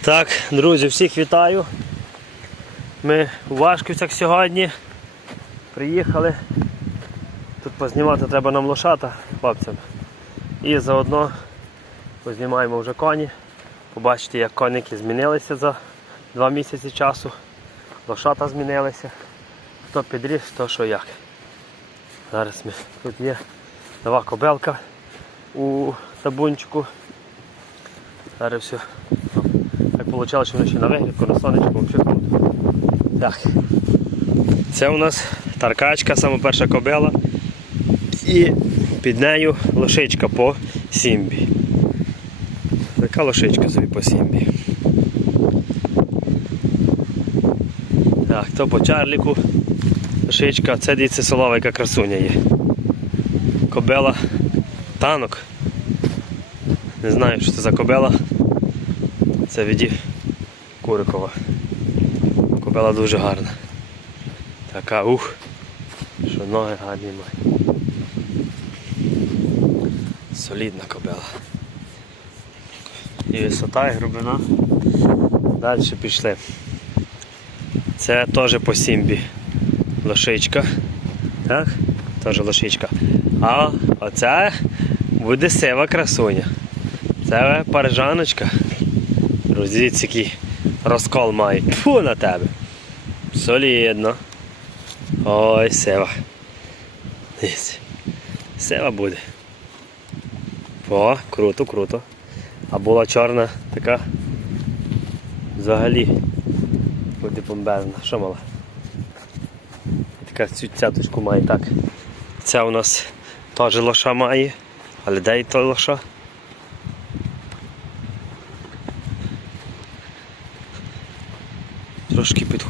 Так, друзі, всіх вітаю. Ми у Вашківцях сьогодні. Приїхали. Тут познімати треба нам лошата хлопцям. І заодно познімаємо вже коні. Побачите, як коники змінилися за два місяці часу. Лошата змінилися. Хто підріс, хто що як. Зараз ми тут є нова кобелка у табунчику. Зараз все. Вийшло, вони на вигляд, на сонечку круто. Так. Це у нас таркачка, саме перша кобила. І під нею лошичка по сімбі. Така лошичка собі по сімбі. Так, то по чарліку. Лошичка, це дивіться солова, яка красуня є. Кобела танок. Не знаю, що це за кобела. Це віді Курикова. Кобела дуже гарна. Така ух, що ноги гарні має. Солідна кобела. І висота, і глибина. Далі пішли. Це теж по сімбі. Лошичка. Так? Теж лошичка. А оце буде сива красуня. Це парижаночка. Роздивіться, який розкол має. Фу на тебе. Солідно. Ой, сева. Дивіться. Сева буде. О, круто, круто. А була чорна така. Взагалі. Буде бомбезна. Що мала? Така цю цяточку має так. Ця у нас теж лоша має. Але де і той лоша?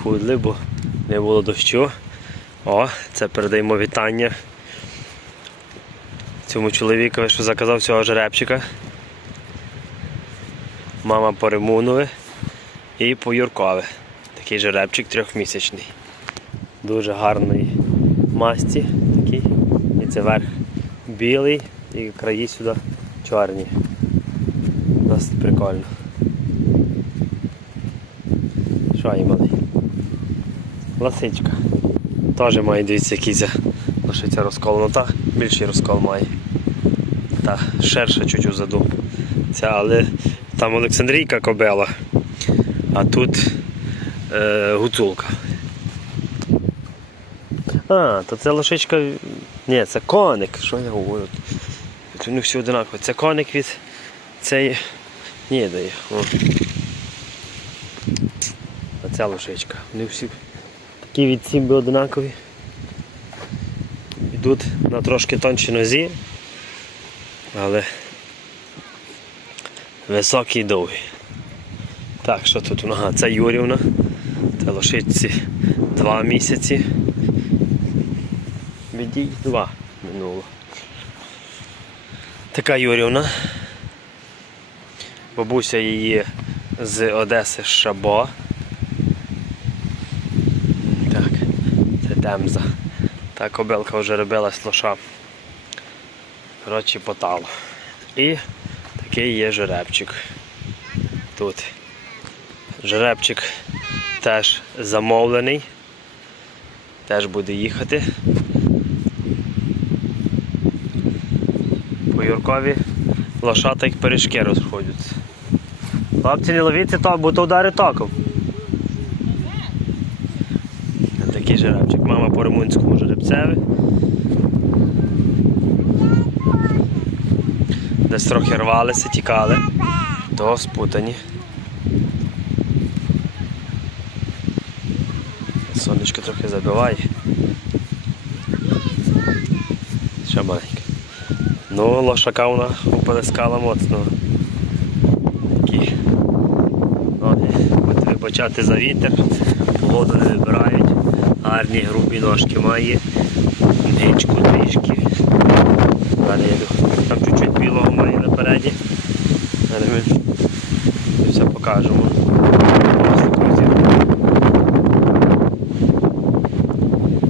Трошки бо не було дощу. О, це передаємо вітання цьому чоловікові, що заказав цього жеребчика. Мама по Римунове і по Юркове. Такий жеребчик трьохмісячний. Дуже гарної масті такий. І це верх білий і краї сюди чорні. Досить прикольно. Що є малий? Ласичка. Теж має дивіться, який це лошиця розколнута, більший розкол має. Та ширша чуть узаду. Ця, але там Олександрійка кобела, а тут е, гуцулка. А, то це лошичка. Ні, це коник. Що я говорю? Тут вони всі одинакові. Це коник від цієї. Ні, дає. О. Оця лошичка. Вони всі такі від сімби однакові. Йдуть на трошки тоншій нозі, але високі і довгі. Так, що тут? Ага, це Юрівна. Це лошиці два місяці. Відій два минуло. Така Юрівна. Бабуся її з Одеси Шабо. Так, це темза. Та кобилка вже робилась лоша. Коротше, потало. І такий є жеребчик. Тут. Жеребчик теж замовлений. Теж буде їхати. По Юркові лошата як пиріжки розходяться. Хлопці, не ловіться бо то удари током. Такий жеребчик. Мама по римунському жеребцеві. Десь трохи рвалися, тікали, то спутані. Сонечко трохи забиває. Ще маленьке. Ну, лошака вона уполискала моцно. Такі. Будете вибачати за вітер, погоду не вибирають, гарні грубі ножки має, ничку трішки. Там чуть-чуть білого має напереді. Далі ми все покажемо.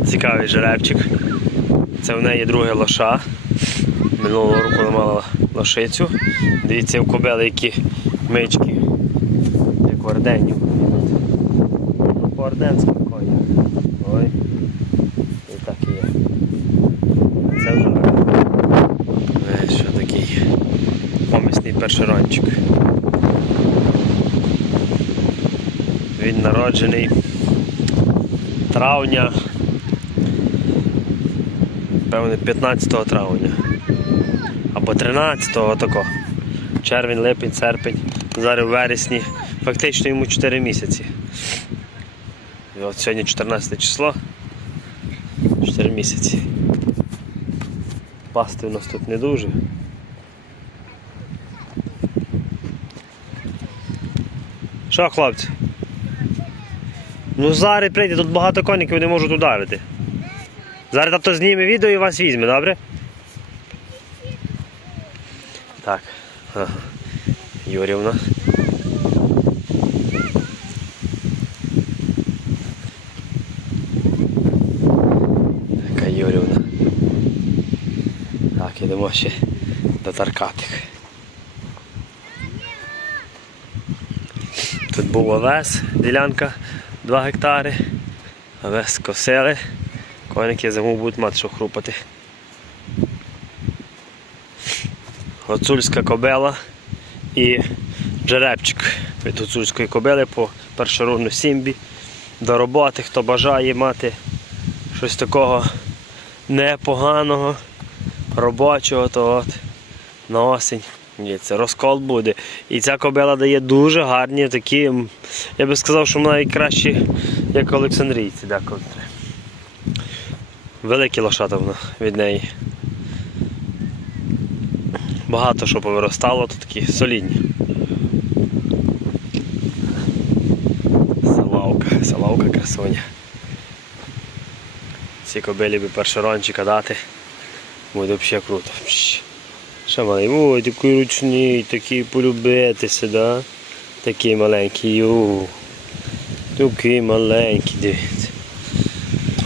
Цікавий жеребчик. Це в неї друге лоша. Минулого року вона мала лошицю. Дивіться, в кобели які мички. Як Орденів. По орденським конях. Ой. І так і є. А Це вже Е, що такий помісний. Він народжений травня. Певне 15 травня. Або 13-го тако. Червень, липень, серпень. Зараз в вересні. Фактично йому 4 місяці. І от сьогодні 14 число. 4 місяці. Пасти у нас тут не дуже. Що, хлопці? Ну зараз прийде, тут багато коників не можуть ударити. Зараз тато зніме відео і вас візьме, добре? Так. Юрівна. Така Юрівна. Так, ідемо ще до Таркатих. Тут був овес, ділянка 2 гектари. Овес скосили. Коники зиму будуть мати що хрупати. Гуцульська кобела і жеребчик від гуцульської кобили по першорунну сімбі. До роботи, хто бажає мати щось такого непоганого, робочого, то от на осінь. Ні, розкол буде. І ця кобила дає дуже гарні такі, я би сказав, що навіть кращі, як Олександрійці деколи. Великі лошата вона від неї. Багато що повиростало, тут такі солідні. Салавка, салавка красуня. Ці кобилі би першорончика дати. Буде взагалі круто. Що малий, ой, такий ручний, такий полюбитися, да? Такий маленький, ю. Такий маленький, дивіться.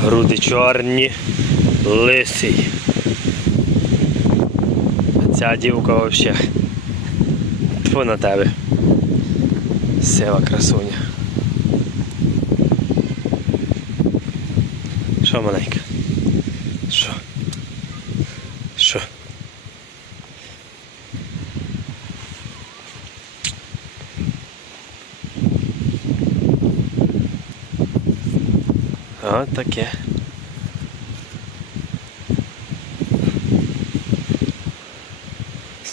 Груди чорні, лисий. А ця дівка взагалі. Тьфу на тебе. Сива красуня. Що маленька? Що? А, таке.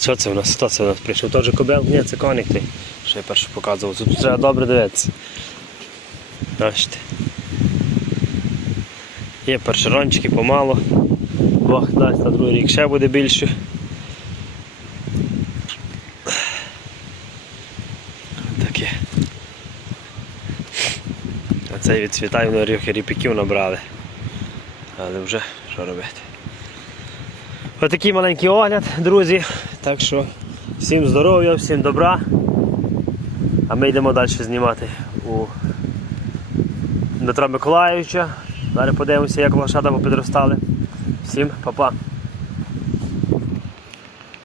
Що це у нас? Хто це у нас прийшов? Тож кобел? Ні, це коник той, що я перше показував. Тут треба добре дивитися. Бачите. Є першерончики помало. Бог дасть на другий рік ще буде більше. Таке. А цей відцвітає, вони ріпіків набрали. Але вже що робити. Отакий маленький огляд, друзі. Так що всім здоров'я, всім добра. А ми йдемо далі знімати у Дмитра Миколаївича. Далі подивимося, як лошата попідростали. Всім па-па.